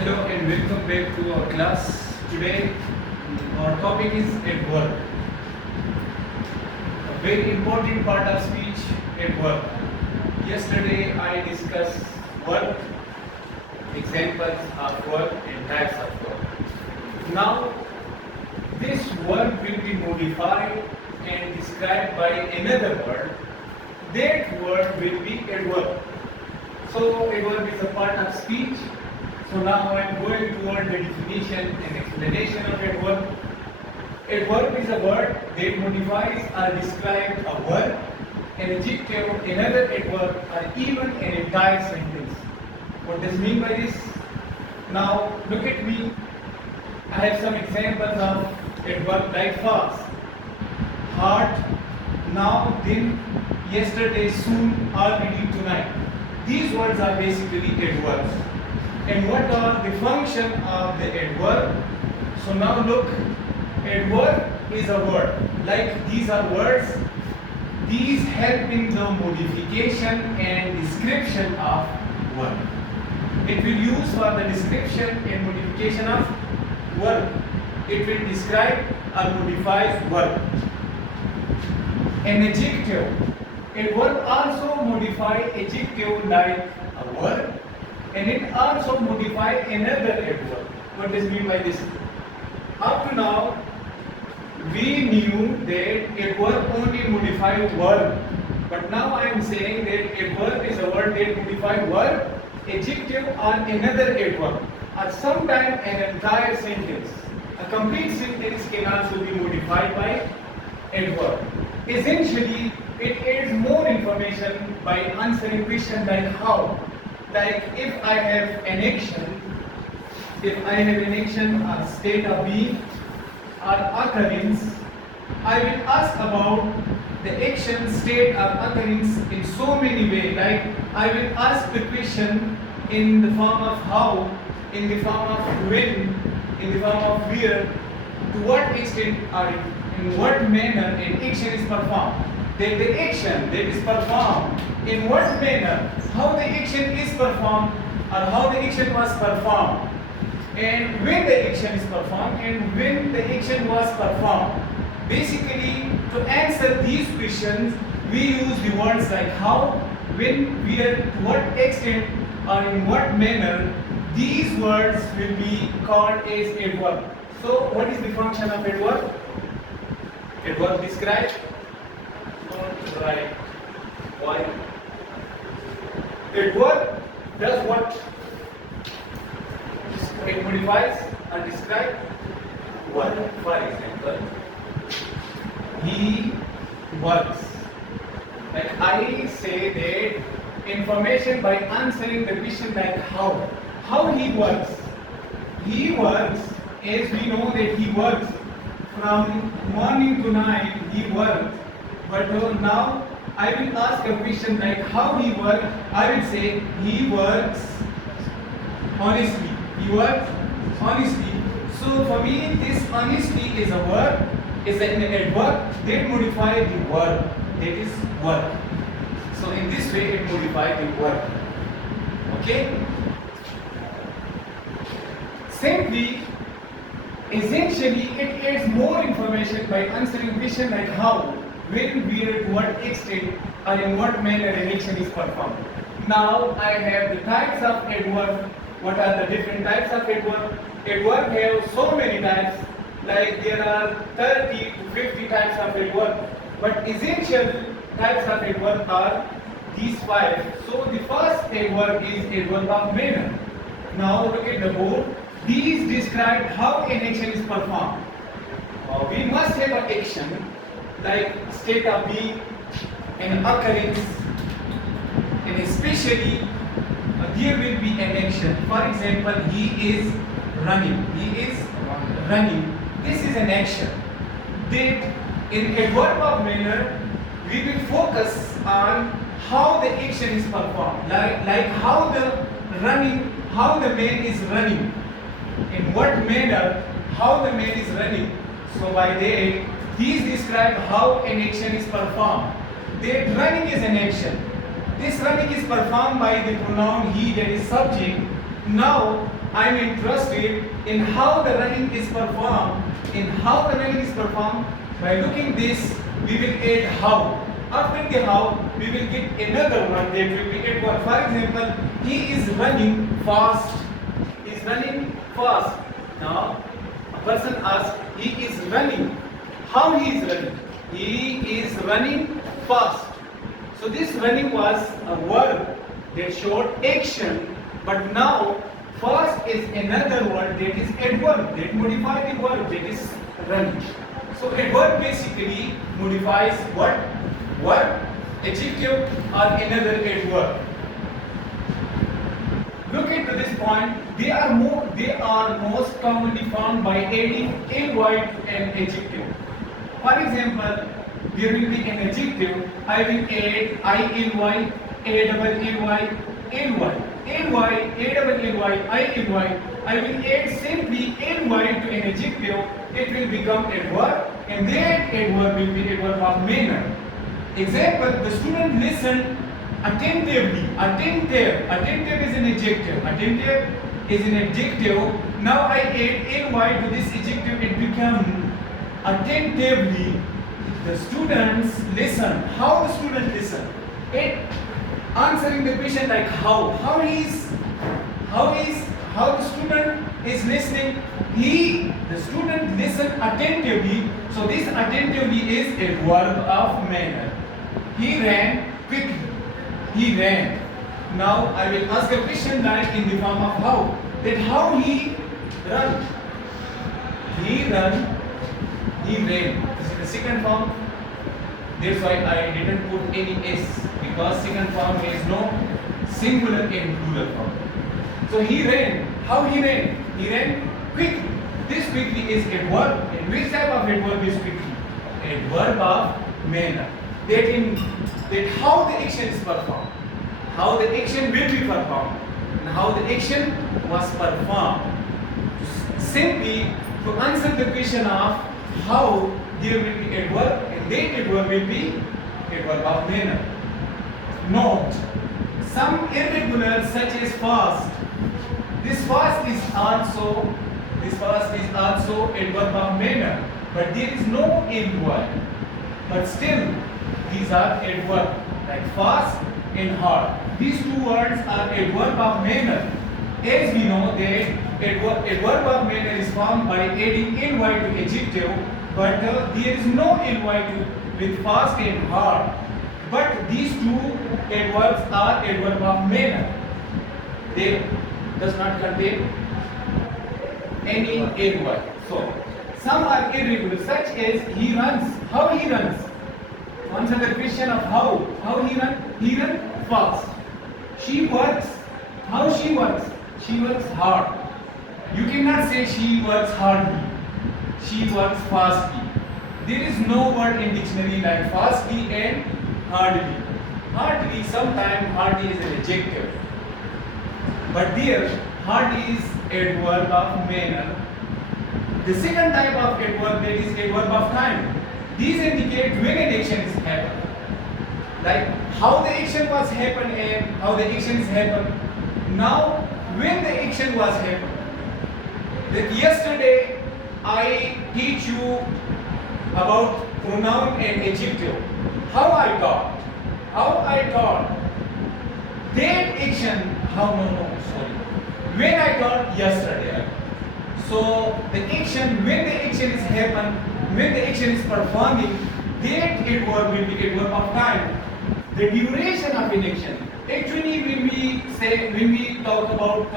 Hello and welcome back to our class. Today our topic is adverb. A very important part of speech, adverb. Yesterday I discussed verb, examples of verb and types of verb. Now this verb will be modified and described by another word. That word will be adverb. So adverb is a part of speech. So now I am going toward the definition and explanation of adverb. Adverb is a word that modifies or describes a verb, an adjective, another adverb, or even an entire sentence. What does it mean by this? Now look at me. I have some examples of adverb like fast, hard, now, then, yesterday, soon, already, tonight. These words are basically adverbs. And what are the function of the adverb? So now look, adverb is a word. Like these are words. These help in the modification and description of verb. It will use for the description and modification of verb. It will describe or modifies verb. An adjective. Adverb also modify adjective like a verb. And it also modify another adverb. What does it mean by this? Up to now, we knew that adverb only modifies verb. But now I am saying that adverb is a word that modifies verb, adjective, or another adverb. Or sometimes an entire sentence. A complete sentence can also be modified by adverb. Essentially, it adds more information by answering questions like how. Like if I have an action, or state of being or occurrence, I will ask about the action, state or occurrence in so many ways. Like I will ask the question in the form of how, in the form of when, in the form of where, to what extent or in what manner an action is performed. Then the action that is performed, in what manner, how the action is performed, or how the action was performed, and when the action is performed, and when the action was performed. Basically, to answer these questions, we use the words like how, when, where, to what extent, or in what manner. These words will be called as adverb. So, what is the function of adverb? Adverb describes. Right. Why? Adverb does what? It modifies and describes what? For example, he works. Like I say that information by answering the question like how. How he works. He works, as we know that he works from morning to night, he works. But now I will ask a question like how he works. I will say he works honestly. He works honestly. So for me, this honesty is a verb, is an adverb that modifies the verb. That is work. So in this way, it modifies the verb. Okay. Simply, essentially, it adds more information by answering question like how, when, where, to what extent, or in what manner an action is performed. Now I have the types of adverb. What are the different types of adverb? Adverb have so many types, like there are 30 to 50 types of adverb. But essential types of adverb are these 5. So the first adverb is adverb of manner. Now look at the board. These describe how an action is performed. We must have an action like state of being, an occurrence, and especially there will be an action. For example, he is running. He is running. This is an action. That in adverb of manner, we will focus on how the action is performed. Like how the running, how the man is running. In what manner, how the man is running. So by that, these describe how an action is performed. That running is an action. This running is performed by the pronoun he, that is subject, Now I'm interested in how the running is performed. By looking this, we will add how. After the how, we will get another one that will be adverb. For example, he is running fast. Now, a person asks, he is running. How he is running? He is running fast. So this running was a verb that showed action, but now fast is another word that is adverb that modifies the verb that is running. So adverb basically modifies what? Verb, adjective or another adverb. Look into this point. They are most commonly found by adding ly to an adjective. For example, there will be an adjective. I will add ILY, ALLY, ILY. I will add simply ly to an adjective. It will become adverb, and that adverb will be adverb of manner. Example: the student listened attentively. Attentive is an adjective. Now I add ly to this adjective. It becomes attentively. The students listen. How the student listen? It answering the question like how. How the student is listening. The student listen attentively. So this attentively is a verb of manner. He ran quickly. Now I will ask a question like in the form of how. That how he run. He ran. This is the second form. That's why I didn't put any s, because second form is no singular and plural form. So he ran. How he ran? He ran quickly. This quickly is a verb. And which type of adverb is quickly? A verb of manner. That how the action is performed. How the action will be performed. And how the action was performed. Simply to answer the question of how, there will be adverb, and that adverb will be adverb of manner. Note, some irregular such as fast. This fast is also adverb of manner, but there is no ly. But still, these are adverb like fast and hard. These two words are adverb of manner. As we know that adverb of manner is formed by adding ly to adjective, but there is no ly with fast and hard. But these two adverbs are adverb of manner. They does not contain any ly. So some are irregular, such as he runs. How he runs? To answer the question of how he runs fast. She works. How she works? She works hard. You cannot say she works hardly. She works fastly. There is no word in dictionary like fastly and hardly. Hardly, sometimes hardly is an adjective. But there, hardly is adverb of manner. The second type of adverb, that is adverb of time. These indicate when an action is happened. Like how the action was happened and how the action is happened. Now, when the action was happened. That yesterday I teach you about pronoun and adjective. How I taught. That action, when I taught yesterday. So the action, when the action is happened, when the action is performing, that adverb will be adverb of time. The duration of an action. Actually, when we talk about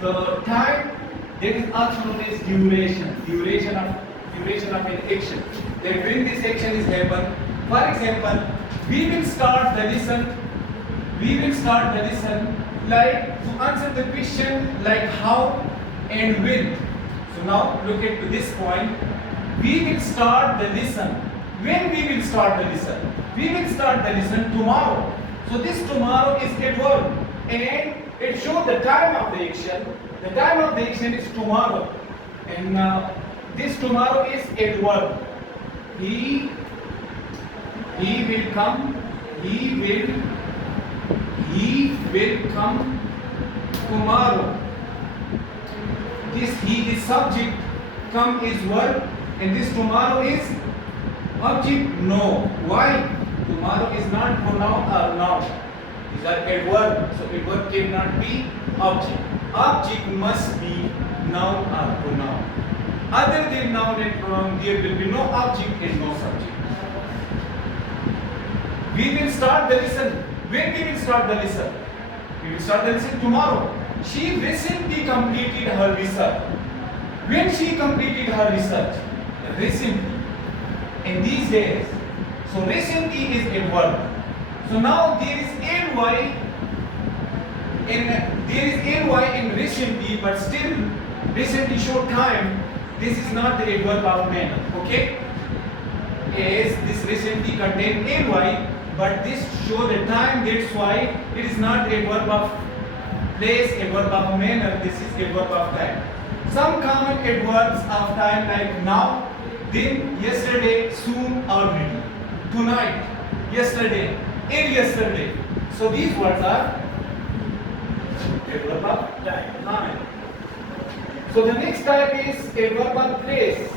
the time, that is also known as duration. Duration of an action. That when this action is happened, for example, we will start the lesson like to answer the question like how and when. So now look at this point. We will start the lesson. When we will start the lesson? We will start the lesson tomorrow. So this tomorrow is adverb and it shows the time of the action. The time of the action is tomorrow. And this tomorrow is adverb. He will come. He will come tomorrow. This he is subject, come is verb, and this tomorrow is object. No. Why? Tomorrow is not pronoun or noun. These are adverb. So adverb cannot be object. Object must be noun or pronoun. Other than noun and pronoun, there will be no object and no subject. We will start the lesson. When we will start the lesson? We will start the lesson tomorrow. She recently completed her research. When she completed her research? Recently. In these days. So recently is a verb. So now there is ly in recently, but still recently short time. This is not the adverb of manner. Okay? As this recently contain ly, but this show the time. That's why it is not a verb of place, a verb of manner. This is a verb of time. Some common adverbs of time like now, then, yesterday, soon, already, tonight, yesterday, in yesterday. So these words are adverb of time. So the next type is adverb of place.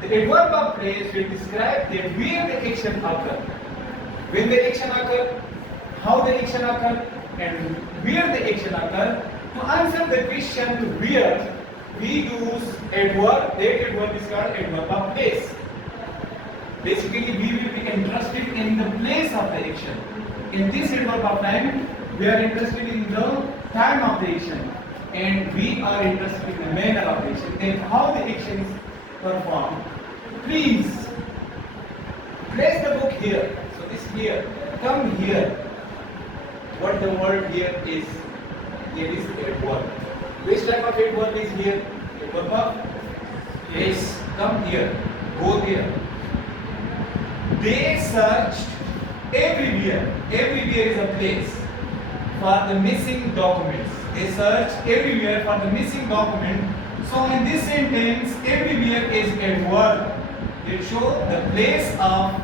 The adverb of place will describe that where the action occurs, when the action occurs, how the action occurs, and where the action occurs. To answer the question where, we use adverb. That adverb is called adverb of place. Basically, we will be interested in the place of the action. In this adverb of time, we are interested in the time of the action, and we are interested in the manner of the action and how the action is performed. Please place the book here. So this here, come here. What the word here is adverb. Which type of adverb is here? Adverb of place. Come here, go there. They searched everywhere. Everywhere is a place for the missing documents. They searched everywhere for the missing document. So in this sentence, everywhere is adverb. It shows the place of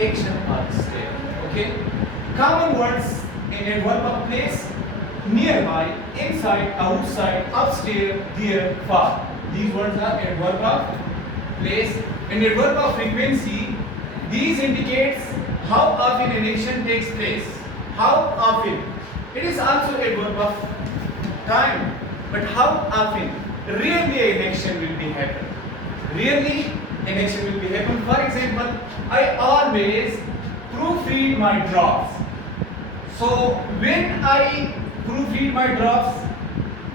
action or state. Okay. Common words in adverb of place: nearby, inside, outside, upstairs, there, far. These words are adverb of place. In adverb of frequency, these indicates how often an action takes place. How often? It is also adverb of time. But how often? Rarely an action will be happen. Rarely an action will be happen. For example, I always proofread my drafts. So when I proofread my drafts,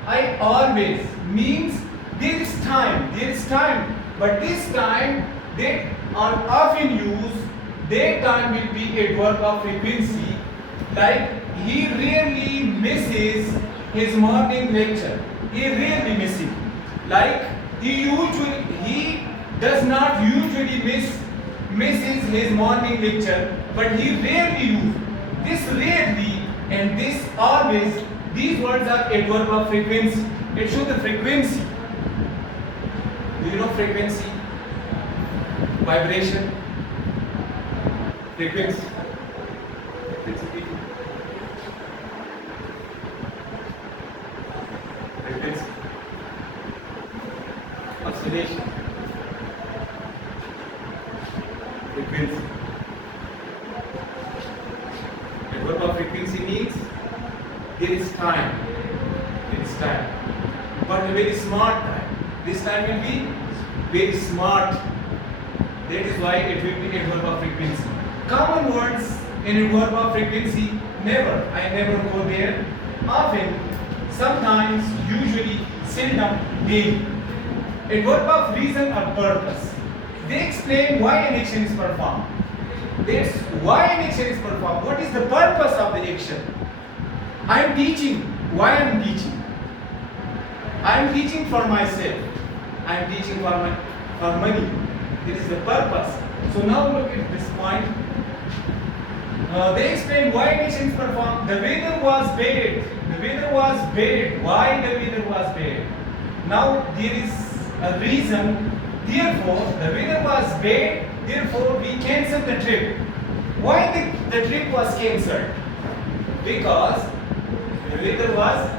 I always means there is time, but this time that are often used, that time will be adverb of frequency. Like he rarely misses his morning lecture. He rarely misses. Like he does not usually misses his morning lecture, but he rarely uses. This rarely and this always, these words are adverb of frequency. It shows the frequency. Do you know frequency? Vibration. Frequency. Frequency. Oscillation. Frequency. Adverb of frequency means there is time. There is time. But a very smart time. This time will be very smart. That is why it will be adverb of frequency. Common words in adverb of frequency: never, I never go there, often, sometimes, usually, seldom, daily. Adverb of reason or purpose. They explain why an action is performed. That's why an action is performed. What is the purpose of the action? I am teaching. Why I am teaching? I am teaching for myself. I am teaching for money. This is the purpose. So now look at this point. They explain why an action is performed. The weather was bad. The weather was bad. Why the weather was bad? Now there is a reason. Therefore, the weather was bad. Therefore, we cancelled the trip. Why the trip was cancelled? Because The weather was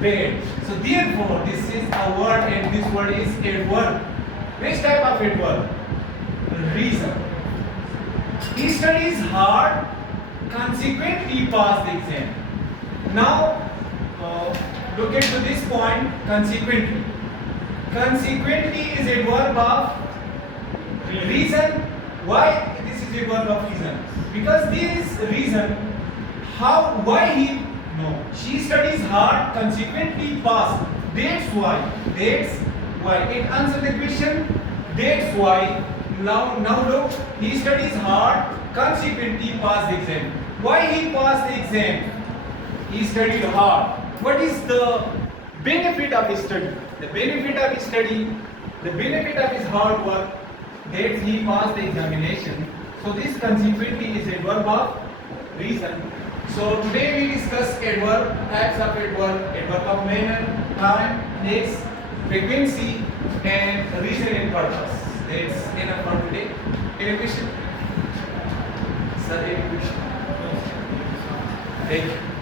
bad. So therefore, this is a word and this word is adverb. Which type of adverb? Reason. He studies hard, consequently passed the exam. Now, look into this point, consequently. Consequently is a verb of reason. Why this is a verb of reason? Because there is reason. Why he? No. She studies hard, consequently passed. That's why. It answers the question. That's why. Now look. He studies hard, consequently passed the exam. Why he passed the exam? He studied hard. What is the benefit of his study? The benefit of his study, the benefit of his hard work, that he passed the examination. So this consequently is a verb of reason. So today we discuss adverb, types of adverb of manner, time, place, frequency, and reason and purpose. That's enough for today. Any question? Sir, any question? Thank you.